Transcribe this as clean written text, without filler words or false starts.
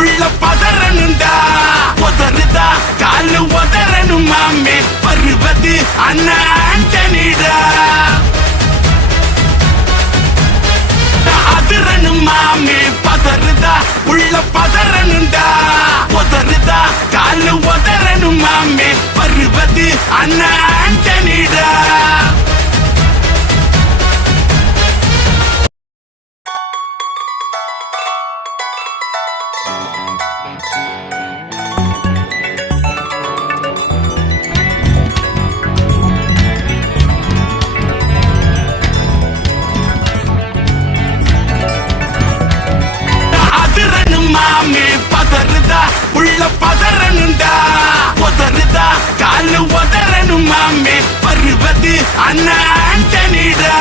உள்ள பதறனுண்டா உதறுதா காலு உதறனும் மாமே வருவது அண்ணா ஆண்டனிடா அதிரனும் மாமே பதறுதா உள்ள பதறனுண்டா உதறுதா காலு உதறனும் மாமே வருவது அண்ணா ஆண்டனிடா உள்ள பதறனுண்டா உதறுதா காலு உதறனும் மாமே வருவது அண்ணா ஆண்டனிடா